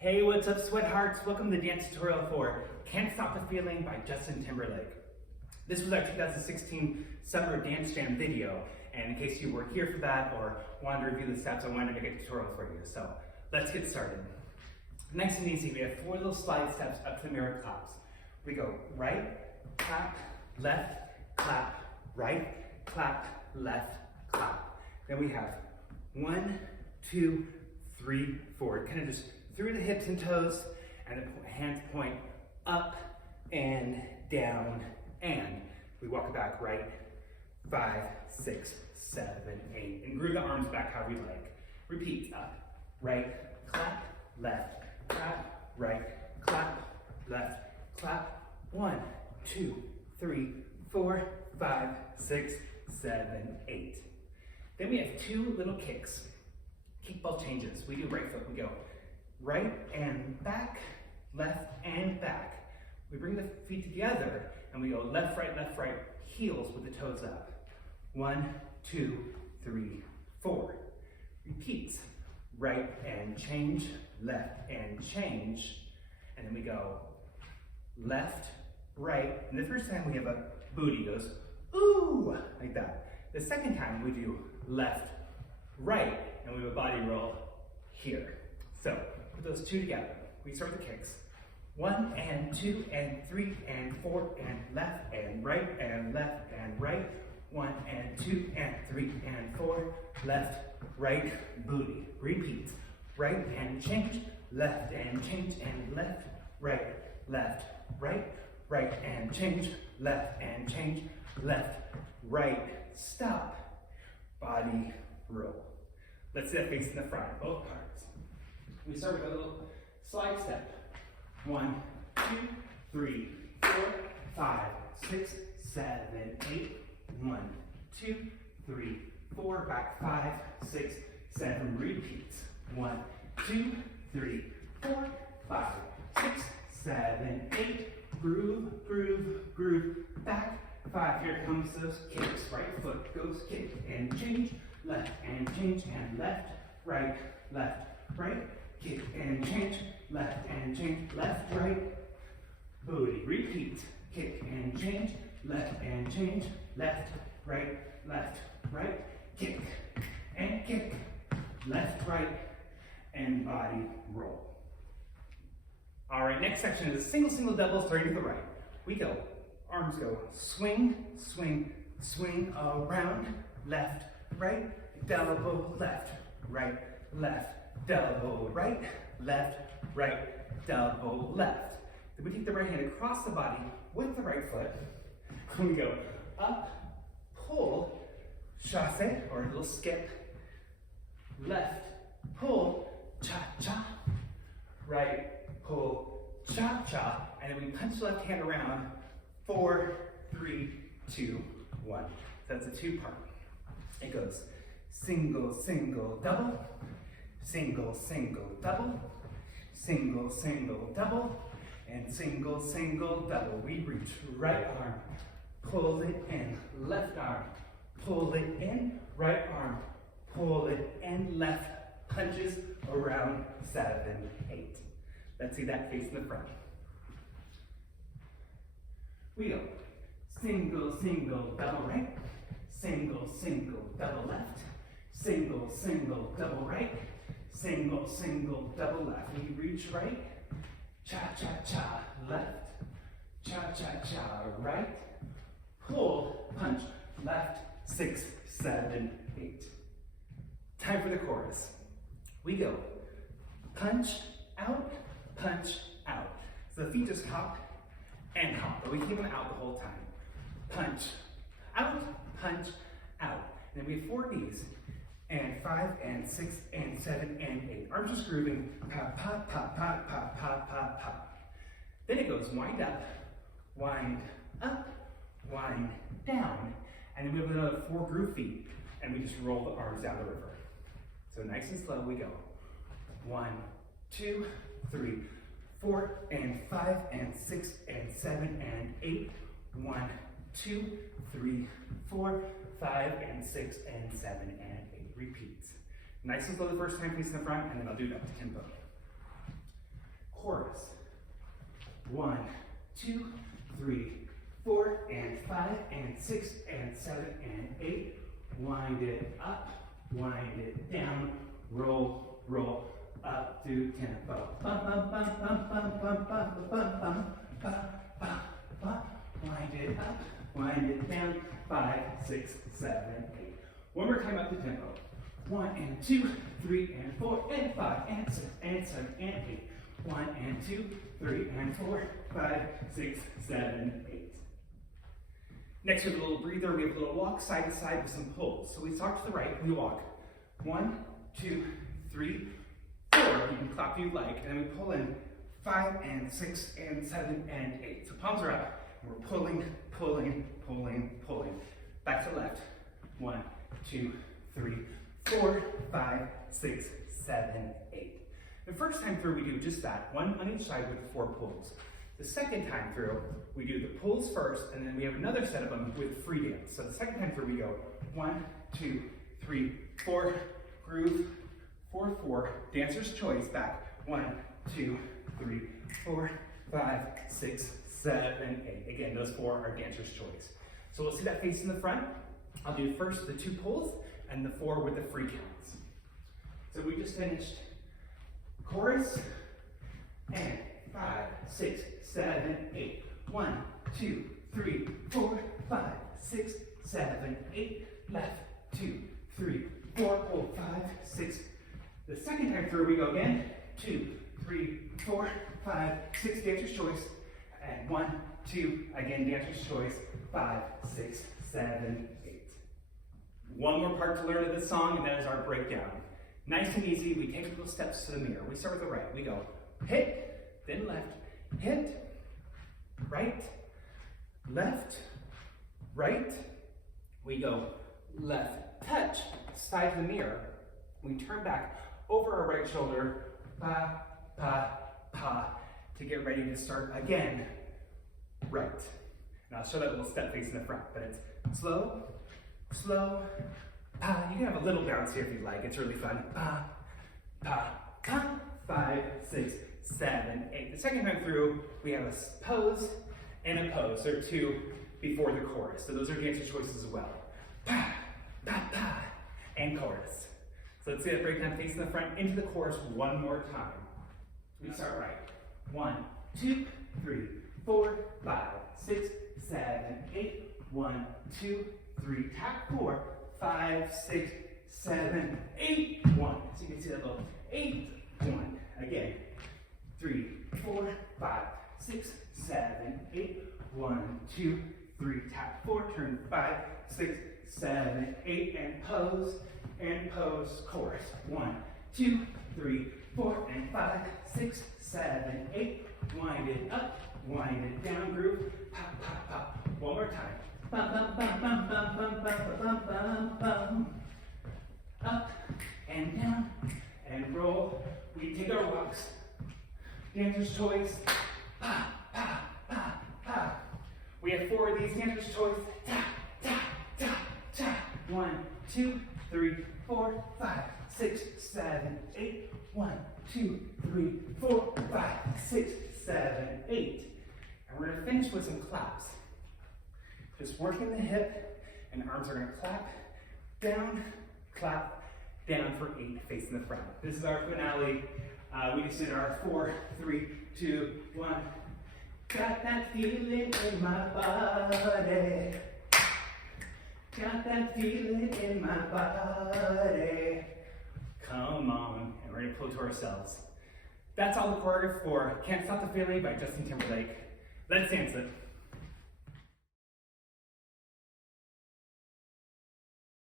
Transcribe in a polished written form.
Hey, what's up, sweat hearts? Welcome to the dance tutorial for Can't Stop the Feeling by Justin Timberlake. This was our 2016 Summer Dance Jam video, and in case you were here for that or wanted to review the steps, I wanted to make a tutorial for you. So let's get started. Nice and easy, we have 4 little slide steps up to the mirror claps. We go right, clap, left, clap, right, clap, left, clap. Then we have 1, 2, 3, 4. Kind of just through the hips and toes, and the hands point up and down, and we walk it back right, 5, 6, 7, 8, and groove the arms back however you like. Repeat, up, right, clap, left, clap, right, clap, left, clap. 1, 2, 3, 4, 5, 6, 7, 8. Then we have 2 little kicks. Kickball changes. We do right foot, we go right and back, left and back. We bring the feet together and we go left, right, heels with the toes up. 1, 2, 3, 4. Repeats. Right and change, left and change. And then we go left, right. And the first time we have a booty goes, ooh, like that. The second time we do left, right, and we have a body roll here. So put those 2 together. We start the kicks. 1 and 2 and 3 and 4 and left and right and left and right. 1 and 2 and 3 and 4, left, right, booty. Repeat. Right and change, left and change, and left, right, right and change, left and change, left, right, stop, body roll. Let's see that facing the front, both parts. We start with a little slide step. 1, 2, 3, 4, 5, 6, 7, 8. 1, 2, 3, 4, back 5, 6, 7. Repeats. 1, 2, 3, 4, 5, 6, 7, 8. Groove, groove, groove. Back 5. Here comes those kicks. Right foot goes kick and change. Left and change, and left, right, kick and change, left and change, left, right, booty. Repeat. Kick and change, left and change, left, right, kick and kick, left, right, and body roll. All right, next section is a single, double, starting to the right. We go, arms go swing, swing, swing around, left, right, double, left, double, right, double, left. Then we take the right hand across the body with the right foot. We go up, pull, chasse, or a little skip, left, pull, cha-cha, right, pull, cha-cha, and then we punch the left hand around, 4, 3, 2, 1. So that's a 2-part. It goes single, single, double, single, single, double, single, single, double, and single, single, double. We reach right arm, pull it in, left arm, pull it in, right arm, pull it in, left, punches around, 7, 8. Let's see that facing the front. We go single, single, double right, single, single, double left, single, single, double right, single, single, double left. We reach right, cha-cha-cha, left, cha-cha-cha, right, pull, punch, left, 6, 7, 8. Time for the chorus. We go punch, out, so the feet just hop and hop, but we keep them out the whole time. Punch, out, and then we have 4 knees, and 5, and 6, and 7, and 8. Arms just grooving, pop, pop, pop, pop, pop, pop, pop, pop. Then it goes wind up, wind down, and then we have another 4 groove feet, and we just roll the arms down the river. So nice and slow we go. 1, 2, 3, 4, and 5, and 6, and 7, and 8. 1, 2, 3, 4, 5, and 6, and 7, and 8. Repeats. Nice and slow the first time facing the front, and then I'll do it up to tempo. chorus. 1, 2, 3, 4, and 5, and 6, and 7, and 8. Wind it up, wind it down, roll, roll, up to tempo. Bum, bum, bum, bum, bum, bum, bum, bum, bum, bum, bum, bum. Wind it up, wind it down, 5, 6, 7, 8. One more time up to tempo. 1 and 2, 3 and 4 and 5 and 6 and 7 and 8. 1 and 2, 3 and 4, 5, 6, 7, 8. Next we have a little breather. We have a little walk side to side with some pulls. So we start to the right, we walk 1, 2, 3, 4. You can clap if you like, and then we pull in 5 and 6 and 7 and 8. So palms are up, and we're pulling, pulling, pulling, pulling. Back to the left. 1, 2, 3, 4, 5, 6, 7, 8. The first time through, we do just that, one on each side with 4 pulls. The second time through, we do the pulls first, and then we have another set of them with free dance. So the second time through, we go 1, 2, 3, 4, groove, 4, 4, dancer's choice, back, 1, 2, 3, 4, 5, 6, 7, 8. Again, those 4 are dancer's choice. So we'll see that face in the front. I'll do first the 2 pulls, and the 4 with the free counts. So we just finished chorus, and 5, 6, 7, 8. 1, 2, 3, 4, 5, 6, 7, 8. Left, 2, 3, 4, pull, 5, 6. The second time through, we go again. 2, 3, 4, 5, 6, dancer's choice. And 1, 2, again, dancer's choice. 5, 6, 7, 8. One more part to learn of this song, and that is our breakdown. Nice and easy, we take little steps to the mirror. We start with the right. We go hit, then left, hit, right, left, right. We go left, touch, side of the mirror. We turn back over our right shoulder, pa, pa, pa, to get ready to start again, right. And I'll show that little step face in the front, but it's slow, slow, pa. You can have a little bounce here if you like, it's really fun. Pa, pa, pa, 5, 6, 7, 8. The second time through, we have a pose and a pose. There are 2 before the chorus, so those are dancer choices as well. Pa, pa, pa, and chorus. So let's see that breakdown face in the front into the chorus one more time. We start right. 1, 2, 3, 4, 5, 6, 7, 8. 1, 2, 3, tap 4, 5, 6, 7, 8. 1. So you can see that little 8, 1. Again. 3, 4, 5, 6, 7, 8. 1, 2, 3, tap 4, turn 5, 6, 7, 8, and pose, chorus. 1, 2, 3, 4, and 5, 6, 7, 8. Wind it up, wind it down, groove, pop, pop, pop. One more time. Bum, bum, bum, bum, bum, bum, bum, bum, bum, bum. Up and down and roll. We take our walks. Dancer's choice. Pa, pa, pa, pa. We have 4 of these. Dancer's choice. Ta, ta, ta, ta. 1, 2, 3, 4, 5, 6, 7, 8. 1, 2, 3, 4, 5, 6, 7, 8. And we're going to finish with some claps. Just working the hip, and arms are going to clap down for 8, facing the front. This is our finale. We just did our 4, 3, 2, 1. Got that feeling in my body. Got that feeling in my body. Come on, and we're going to pull to ourselves. That's all the choreography for Can't Stop the Feeling by Justin Timberlake. Let's dance it.